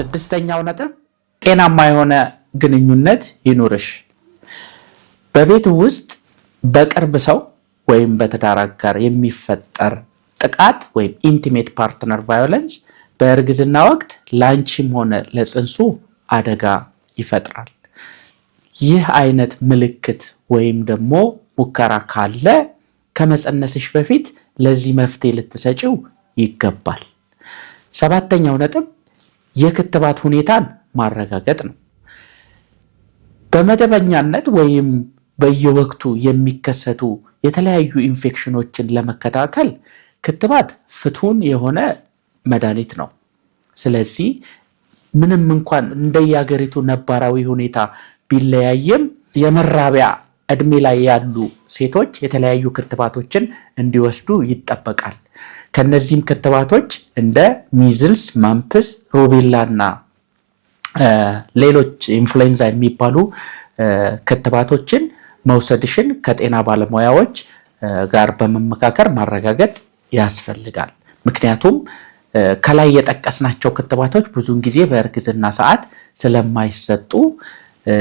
ስድስተኛው ነጥብ ጤናማ የሆነ ግንኙነት ይኑርሽ። በቤት ውስጥ በቅርብ ሰው ወይም በትዳር አጋር የሚፈጠር ጥቃት ወይም ኢንቲሜት ፓርትነር ቫዮለንስ በእርግዝና ወቅት ላንቺም ሆነ ለጽንሱ አደጋ ይፈጥራል። ይህ አይነት ምልክት ወይም ደግሞ ሙከራ ካለ ከመጸነስሽ በፊት ለዚህ መፍትሄ ልትሰጪው ይገባል። ሰባተኛው ነጥብ የክትባት ሁኔታን ማረጋገጥ ነው። በመደበኛነት ወይም በየወቅቱ የሚከሰቱ የተለያዩ ኢንፌክሽኖችን ለመከላከል ክትባት ፍቱን የሆነ መድኃኒት ነው። ስለዚህ ምንም እንኳን እንደየሀገሪቱ ነባራዊ ሁኔታ ቢለያየም የመራቢያ እድሜ ላይ ያሉ ሴቶች የተለያዩ ክትባቶችን እንዲወስዱ ይጠበቃል። ከነዚህም ክትባቶች እንደ ሚዝልስ፣ ማምፕስ፣ ሩቤላ እና ሌሎች ኢንፍሉዌንዛ የሚባሉ ክትባቶችን መውሰድሽን ከጤና ባለሙያዎች ጋር በመመካከር ማረጋገጥ ያስፈልጋል። ምክንያቱም ከላይ የጠቀስናቸው ክትባቶች ብዙውን ጊዜ በእርግዝና ሰዓት ስለማይሰጡ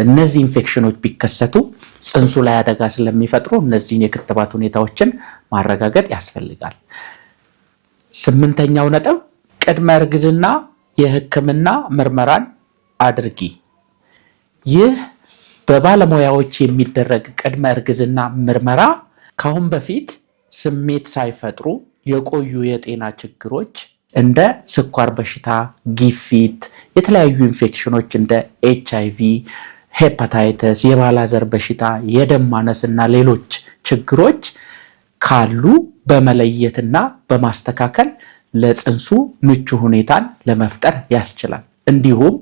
እነዚህ ኢንፌክሽኖች ቢከሰቱ ጽንሱ ላይ አደጋ ስለሚፈጥሩ እነዚህን የክትባት ሁኔታዎችን ማረጋገጥ ያስፈልጋል። ስምንተኛው ነጥብ ቅድመ እርግዝና የሕክምና ምርመራን አድርጊ። ይህ በባለሙያዎች የሚደረግ ቅድመ እርግዝና ምርመራ ካሁን በፊት ስሜት ሳይፈጥሩ የቆዩ የጤና ችግሮች እንደ ስኳር በሽታ፣ ግፊት፣ የተለያዩ ኢንፌክሽኖች እንደ HIV፣ ሄፓታይተስ፣ የባላዘር በሽታ፣ የደም ማነስ እና ሌሎች ችግሮች ካሉ በመለየትና በማስተካከል ለጽንሱ ምቹ ሁኔታን ለመፍጠር ያስችላል። እንዲሁም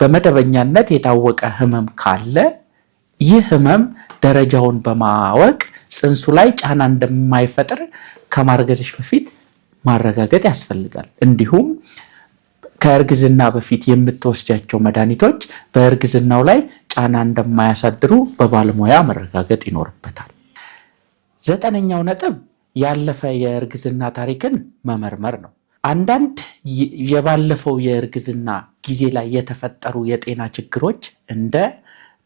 በመደበኛነት የታወቀ ህመም ካለ ይህ ህመም ደረጃውን በማወቅ ጽንሱ ላይ ጫና እንደማይፈጥር ከማርገዝሽ በፊት ማረጋገጥ ያስፈልጋል። እንዲሁም ከእርግዝና በፊት የምትወስጃቸው መድኃኒቶች በእርግዝናው ላይ ጫና እንደማያሳድሩ በባለሙያ መረጋገጥ ይኖርበታል። ዘጠነኛው ነጥብ ያለፈ የእርግዝና ታሪክን መመርመር ነው። አንዳንድ የባለፈው የእርግዝና ጊዜ ላይ የተፈጠሩ የጤና ችግሮች እንደ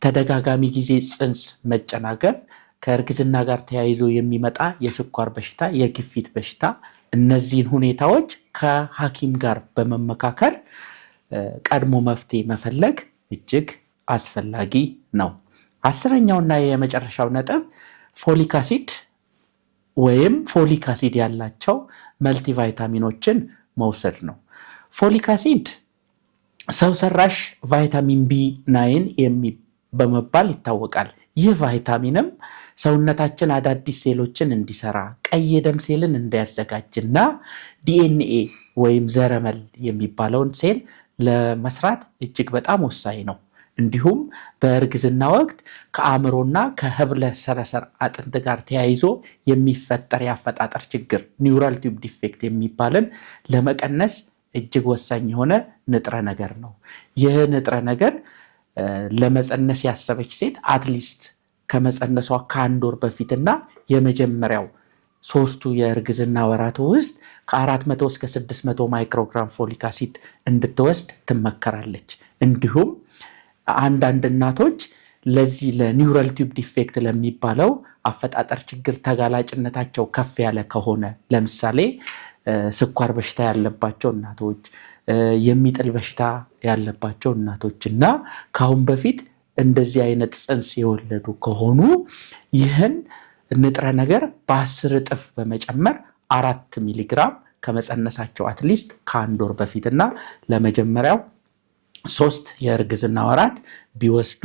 ተደጋጋሚ ጊዜ ጽንስ መጨናገፍ፣ ከእርግዝና ጋር ተያይዞ የሚመጣ የስኳር በሽታ፣ የግፊት በሽታ፣ እነዚህን ሁኔታዎች ከሐኪም ጋር በመመካከር ቀድሞ መፍትሄ መፈለግ እጅግ አስፈላጊ ነው። አስረኛውና የመጨረሻው ነጥብ ፎሊክ አሲድ ወይም ፎሊክ አሲድ ያላቸው መልቲቫይታሚኖችን መውሰድ ነው። ፎሊክ አሲድ ሰው ሰራሽ ቫይታሚን B9 በመባል ይታወቃል። ይህ ቫይታሚንም ሰውነታችን አዳዲስ ሴሎችን እንዲሰራ፣ ቀይ የደም ሴልን እንዲያዘጋጅና DNA ወይም ዘረመል የሚባለውን ሴል ለመስራት እጅግ በጣም ወሳኝ ነው። እንዲሁም በእርግዝና ወቅት ከአእምሮና ከህብለ ሰረሰር አጥንት ጋር ተያይዞ የሚፈጠር የአፈጣጠር ችግር ኒውራል ቲዩብ ዲፌክት የሚባልን ለመቀነስ እጅግ ወሳኝ የሆነ ንጥረ ነገር ነው። ይህ ንጥረ ነገር ለመጸነስ ያሰበች ሴት አትሊስት ከመጸነሷ ከአንድ ወር በፊትና የመጀመሪያው 3ቱ የእርግዝና ወራት ውስጥ ከ400 እስከ 600 ማይክሮግራም ፎሊክ አሲድ እንድትወስድ ትመከራለች። እንዲሁም አንዳንድ እናቶች ለዚህ ለኒውራል ቲዩብ ዲፌክት ለሚባለው አፈጣጠር ችግር ተጋላጭነታቸው ከፍ ያለ ከሆነ ለምሳሌ ስኳር በሽታ ያለባቸው እናቶች፣ የሚጥል በሽታ ያለባቸው እናቶች እና ካሁን በፊት እንደዚህ አይነት ጽንስ የወለዱ ከሆኑ ይህን ንጥረ ነገር በ10 እጥፍ በመጨመር 4 ሚሊግራም ከመጸነሳቸው አትሊስት ከአንድ ወር በፊትና ለመጀመሪያው 3 የእርግዝና ወራት ቢወስዱ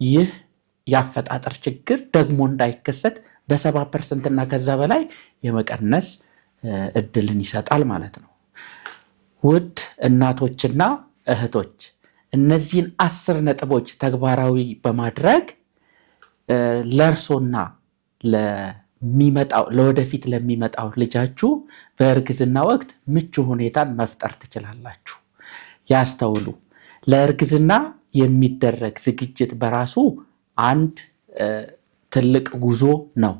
ይህ የአፈጣጠር ችግር ደግሞ እንዳይከሰት በ70% እና ከዛ በላይ የመቀነስ እድልን ይሰጣል ማለት ነው። ውድ እናቶችና እህቶች እነዚህን 10 ነጥቦች ተግባራዊ በማድረግ ለእርሶና ለወደፊት ለሚመጣው ልጃችሁ በእርግዝና ወቅት ምቹ ሁኔታን መፍጠር ትችላላችሁ። ያስተውሉ። ለእርግዝና የሚደረግ ዝግጅት በራሱ አንድ ትልቅ ጉዞ ነው።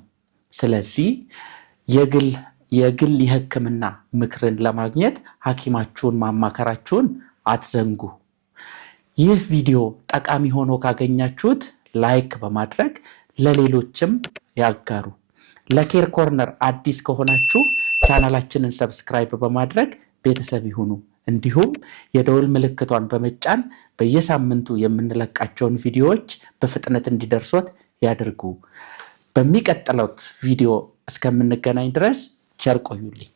ስለዚህ የግል የሕክምና ምክርን ለማግኘት ሐኪማችሁን ማማከራችሁን አትዘንጉ። ይህ ቪዲዮ ጠቃሚ ሆኖ ካገኛችሁት ላይክ በማድረግ ለሌሎችም ያጋሩ። ለኬር ኮርነር አዲስ ከሆናችሁ ቻናላችንን ሰብስክራይብ በማድረግ ቤተሰብ ይሁኑ። እንዲሁም የደወል ምልክቷን በመጫን በየሳምንቱ የምንለቃቸውን ቪዲዮዎች በፍጥነት እንዲደርሶት ያድርጉ። በሚቀጥለው ቪዲዮ እስከምንገናኝ ድረስ ቸር ቆዩልኝ።